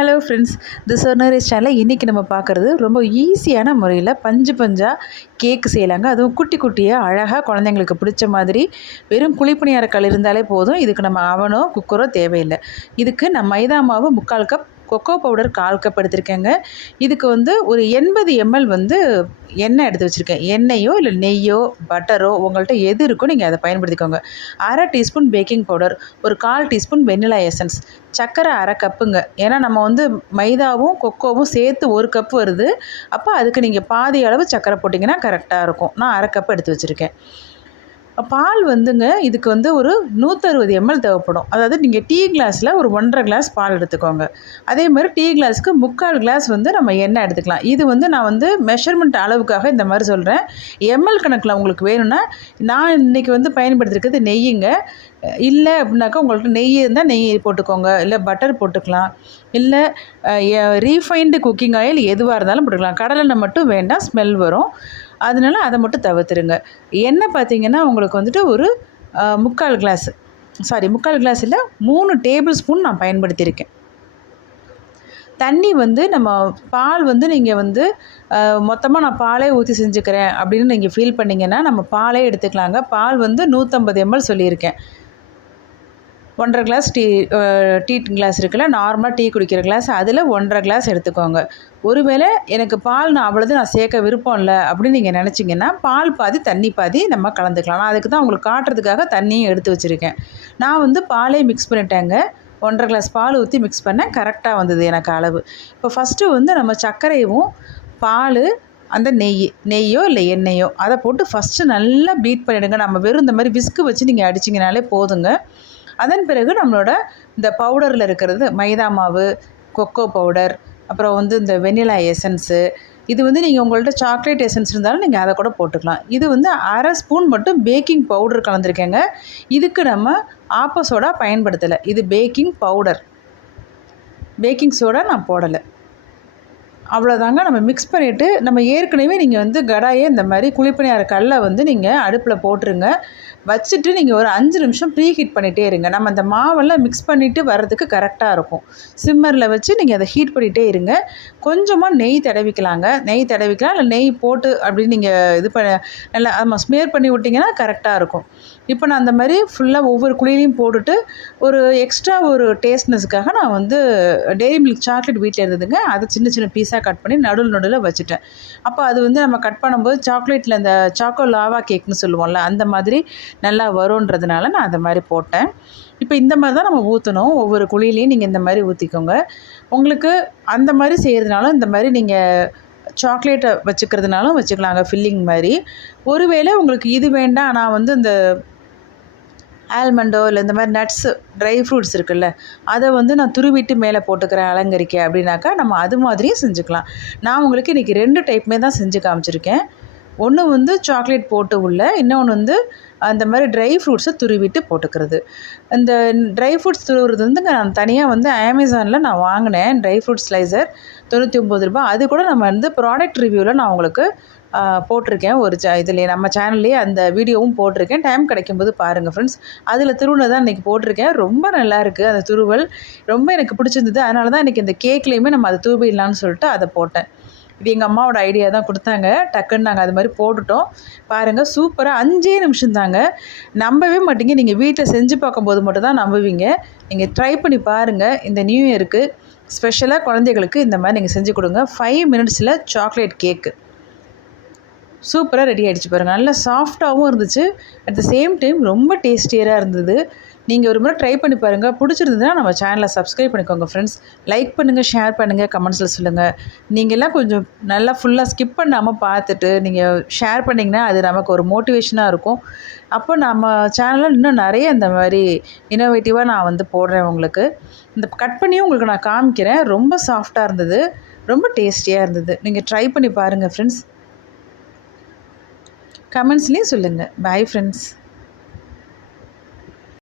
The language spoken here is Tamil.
ஹலோ ஃப்ரெண்ட்ஸ் தி சொர்னரிஸ் சேனலில் இன்றைக்கி நம்ம பார்க்குறது ரொம்ப ஈஸியான முறையில் பஞ்சு பஞ்சாக கேக்கு செய்யலாங்க. அதுவும் குட்டி குட்டியாக அழகாக குழந்தைங்களுக்கு பிடிச்ச மாதிரி வெறும் குழிப்பணியார கல் இருந்தாலே போதும். இதுக்கு நம்ம அவனோ குக்கரோ தேவையில்லை. இதுக்கு நான் மைதா மாவு முக்கால் கப் கொக்கோ பவுடர் கால் கப் எடுத்திருக்கேங்க இதுக்கு வந்து ஒரு எண்பது எம்எல் வந்து எண்ணெய் எடுத்து வச்சுருக்கேன். எண்ணெயோ இல்லை நெய்யோ பட்டரோ உங்கள்கிட்ட எது இருக்கோ நீங்கள் அதை பயன்படுத்திக்கோங்க. அரை டீஸ்பூன் பேக்கிங் பவுடர் ஒரு கால் டீஸ்பூன் வெண்ணிலா எசன்ஸ் சர்க்கரை அரை கப்புங்க. ஏன்னா நம்ம வந்து மைதாவும் கொக்கோவும் சேர்த்து ஒரு கப் வருது. அப்போ அதுக்கு நீங்கள் பாதி அளவு சர்க்கரை போட்டிங்கன்னா கரெக்டாக இருக்கும். நான் அரை கப் எடுத்து வச்சுருக்கேன். பால் வந்துங்க இதுக்கு வந்து ஒரு நூற்றறுபது எம்எல் தேவைப்படும். அதாவது நீங்கள் டீ கிளாஸில் ஒரு ஒன்றரை கிளாஸ் பால் எடுத்துக்கோங்க. அதே மாதிரி டீ கிளாஸுக்கு முக்கால் கிளாஸ் வந்து நம்ம எண்ணெய் எடுத்துக்கலாம். இது வந்து நான் வந்து மெஷர்மெண்ட் அளவுக்காக இந்த மாதிரி சொல்கிறேன் எம்எல் கணக்கில் உங்களுக்கு வேணும்னா நான் இன்றைக்கி வந்து பயன்படுத்திருக்கிறது நெய்யுங்க. இல்லை அப்படின்னாக்கா உங்கள்கிட்ட நெய் இருந்தால் நெய் போட்டுக்கோங்க. இல்லை பட்டர் போட்டுக்கலாம். இல்லை ரீஃபைண்டு குக்கிங் ஆயில் எதுவாக இருந்தாலும் போட்டுக்கலாம். கடலெண்ணெய் மட்டும் வேண்டாம் ஸ்மெல் வரும். அதனால அதை மட்டும் தவிர்த்துருங்க. எண்ணெய் பார்த்தீங்கன்னா உங்களுக்கு வந்துட்டு ஒரு முக்கால் கிளாஸ் சாரி முக்கால் கிளாஸ் இல்லை மூணு டேபிள் ஸ்பூன் நான் பயன்படுத்தியிருக்கேன். தண்ணி வந்து நம்ம பால் வந்து நீங்கள் வந்து மொத்தமாக நான் பாலே ஊற்றி செஞ்சுக்கிறேன் அப்படின்னு நீங்கள் ஃபீல் பண்ணிங்கன்னா நம்ம பாலே எடுத்துக்கலாங்க. பால் வந்து நூற்றம்பது எம்எல் சொல்லியிருக்கேன். ஒன்றரை கிளாஸ் டீ டீ கிளாஸ் இருக்குல்ல நார்மலாக டீ குடிக்கிற கிளாஸ் அதில் ஒன்றரை கிளாஸ் எடுத்துக்கோங்க. ஒருவேளை எனக்கு பால் நான் அவ்வளோது நான் சேர்க்க விருப்பம் இல்லை அப்படின்னு நீங்கள் நினச்சிங்கன்னா பால் பாதி தண்ணி பாதி நம்ம கலந்துக்கலாம். நான் அதுக்கு தான் உங்களுக்கு காட்டுறதுக்காக தண்ணியும் எடுத்து வச்சுருக்கேன். நான் வந்து பாலே மிக்ஸ் பண்ணிட்டேங்க. ஒன்றரை கிளாஸ் பால் ஊற்றி மிக்ஸ் பண்ணேன். கரெக்டாக வந்தது எனக்கு அளவு. இப்போ ஃபஸ்ட்டு வந்து நம்ம சர்க்கரையும் பால் அந்த நெய் நெய்யோ இல்லை எண்ணெயோ அதை போட்டு ஃபஸ்ட்டு நல்லா பீட் பண்ணிவிடுங்க நம்ம வெறும் இந்த மாதிரி விஸ்கு வச்சு நீங்கள் அடிச்சிங்கனாலே போதுங்க. அதன் பிறகு நம்மளோட இந்த பவுடரில் இருக்கிறது மைதா மாவு கொக்கோ பவுடர் அப்புறம் வந்து இந்த வெனிலா எசன்ஸு இது வந்து நீங்கள் உங்கள்கிட்ட சாக்லேட் எசன்ஸ் இருந்தாலும் நீங்கள் அதை கூட போட்டுக்கலாம். இது வந்து அரை ஸ்பூன் மட்டும் பேக்கிங் பவுடர் கலந்துருக்கேங்க. இதுக்கு நம்ம ஆப்ப சோடா பயன்படுத்தலை. இது பேக்கிங் பவுடர் பேக்கிங் சோடா நான் போடலை. அவ்வளோதாங்க நம்ம மிக்ஸ் பண்ணிவிட்டு நம்ம ஏற்கனவே நீங்கள் வந்து கடாயே இந்த மாதிரி குழிப்பணியார கல்லை வந்து நீங்கள் அடுப்பில் போட்டுருங்க. வச்சுட்டு நீங்கள் ஒரு அஞ்சு நிமிஷம் ப்ரீ ஹீட் பண்ணிகிட்டே இருங்க. நம்ம அந்த மாவெல்லாம் மிக்ஸ் பண்ணிவிட்டு வர்றதுக்கு கரெக்டாக இருக்கும். சிம்மரில் வச்சு நீங்கள் அதை ஹீட் பண்ணிகிட்டே இருங்க. கொஞ்சமாக நெய் தடவிக்கலாங்க. நெய் தடவிக்கலாம். இல்லை நெய் போட்டு அப்படின்னு நீங்கள் இது பண்ண நல்லா நம்ம ஸ்மேர் பண்ணி விட்டிங்கன்னா கரெக்டாக இருக்கும். இப்போ நான் அந்த மாதிரி ஃபுல்லாக ஒவ்வொரு குழியிலையும் போட்டுட்டு ஒரு எக்ஸ்ட்ரா ஒரு டேஸ்ட்னஸுக்காக நான் வந்து டெய்ரி மில்க் சாக்லேட் வீட்டில் இருந்ததுங்க. அதை சின்ன சின்ன பீஸாக கட் பண்ணி நடுவில் நடுவில் வச்சுட்டேன். அப்போ அது வந்து நம்ம கட் பண்ணும்போது சாக்லேட்டில் இந்த சாக்கோ லாவா கேக்னு சொல்லுவோம்ல அந்த மாதிரி நல்லா வரும்ன்றதுனால நான் அந்த மாதிரி போட்டேன். இப்போ இந்த மாதிரி தான் நம்ம ஊற்றணும் ஒவ்வொரு குழியிலையும் நீங்கள் இந்த மாதிரி ஊற்றிக்கோங்க உங்களுக்கு அந்த மாதிரி செய்கிறதுனாலும் இந்த மாதிரி நீங்கள் சாக்லேட்டை வச்சுக்கிறதுனாலும் வச்சுக்கலாங்க ஃபில்லிங் மாதிரி. ஒருவேளை உங்களுக்கு இது வேண்டாம் நான் வந்து இந்த ஆல்மண்டோ இல்லை இந்த மாதிரி நட்ஸு ட்ரை ஃப்ரூட்ஸ் இருக்குல்ல அதை வந்து நான் துருவிட்டு மேலே போட்டுக்கிறேன் அலங்கரிக்க அப்படின்னாக்கா நம்ம அது மாதிரியும் செஞ்சுக்கலாம். நான் உங்களுக்கு இன்றைக்கி ரெண்டு டைப்புமே தான் செஞ்சு காமிச்சிருக்கேன். ஒன்று வந்து சாக்லேட் போட்டு உள்ள இன்னொன்று வந்து அந்த மாதிரி ட்ரை ஃப்ரூட்ஸை துருவிட்டு போட்டுக்கிறது. இந்த ட்ரை ஃப்ரூட்ஸ் துருவுறது வந்து நான் தனியாக வந்து அமேசானில் நான் வாங்கினேன் ட்ரை ஃப்ரூட் ஸ்லைசர் தொண்ணூற்றி ஒம்பது ரூபா அது கூட நம்ம வந்து ப்ராடக்ட் ரிவ்யூவில் நான் உங்களுக்கு போட்டிருக்கேன். ஒரு ச இதில் நம்ம சேனல்லேயே அந்த வீடியோவும் போட்டிருக்கேன். டைம் கிடைக்கும்போது பாருங்கள் ஃப்ரெண்ட்ஸ் அதில் துருவினதான் தான் இன்றைக்கி போட்டிருக்கேன். ரொம்ப நல்லாயிருக்கு அந்த துருவல். ரொம்ப எனக்கு பிடிச்சிருந்தது. அதனால தான் இன்றைக்கி இந்த கேக்லேயுமே நம்ம அதை தூவிடலான்னு சொல்லிட்டு அதை போட்டேன். இது எங்கள் அம்மாவோட ஐடியா தான் கொடுத்தாங்க. டக்குன்னு நாங்கள் அது மாதிரி போட்டுட்டோம். பாருங்கள் சூப்பராக அஞ்சே நிமிஷம் தாங்க. நம்பவே மாட்டீங்க. நீங்கள் வீட்டில் செஞ்சு பார்க்கும்போது மட்டும் தான் நம்புவீங்க. நீங்கள் ட்ரை பண்ணி பாருங்கள் இந்த நியூ இயருக்கு ஸ்பெஷலாக குழந்தைகளுக்கு இந்த மாதிரி நீங்கள் செஞ்சு கொடுங்க. ஃபைவ் மினிட்ஸில் சாக்லேட் கேக்கு சூப்பராக ரெடி ஆகிடுச்சு பாருங்கள் நல்லா சாஃப்டாகவும் இருந்துச்சு. அட் த சேம் டைம் ரொம்ப டேஸ்டியராக இருந்தது. நீங்கள் ஒரு முறை ட்ரை பண்ணி பாருங்கள் பிடிச்சிருந்ததுன்னா நம்ம சேனலை சப்ஸ்கிரைப் பண்ணிக்கோங்க ஃப்ரெண்ட்ஸ் லைக் பண்ணுங்கள் ஷேர் பண்ணுங்கள் கமெண்ட்ஸில் சொல்லுங்கள் நீங்கள்லாம் கொஞ்சம் நல்லா ஃபுல்லாக ஸ்கிப் பண்ணாமல் பார்த்துட்டு நீங்கள் ஷேர் பண்ணிங்கன்னா அது நமக்கு ஒரு மோட்டிவேஷனாக இருக்கும். அப்போ நம்ம சேனலில் இன்னும் நிறைய இந்த மாதிரி இனோவேட்டிவாக நான் வந்து போடுறேன் உங்களுக்கு. இந்த கட் பண்ணியும் உங்களுக்கு நான் காமிக்கிறேன். ரொம்ப சாஃப்டாக இருந்தது. ரொம்ப டேஸ்டியாக இருந்தது. நீங்கள் ட்ரை பண்ணி பாருங்கள் ஃப்ரெண்ட்ஸ் கமெண்ட்ஸ்லேயும் சொல்லுங்கள் பாய் ஃப்ரெண்ட்ஸ்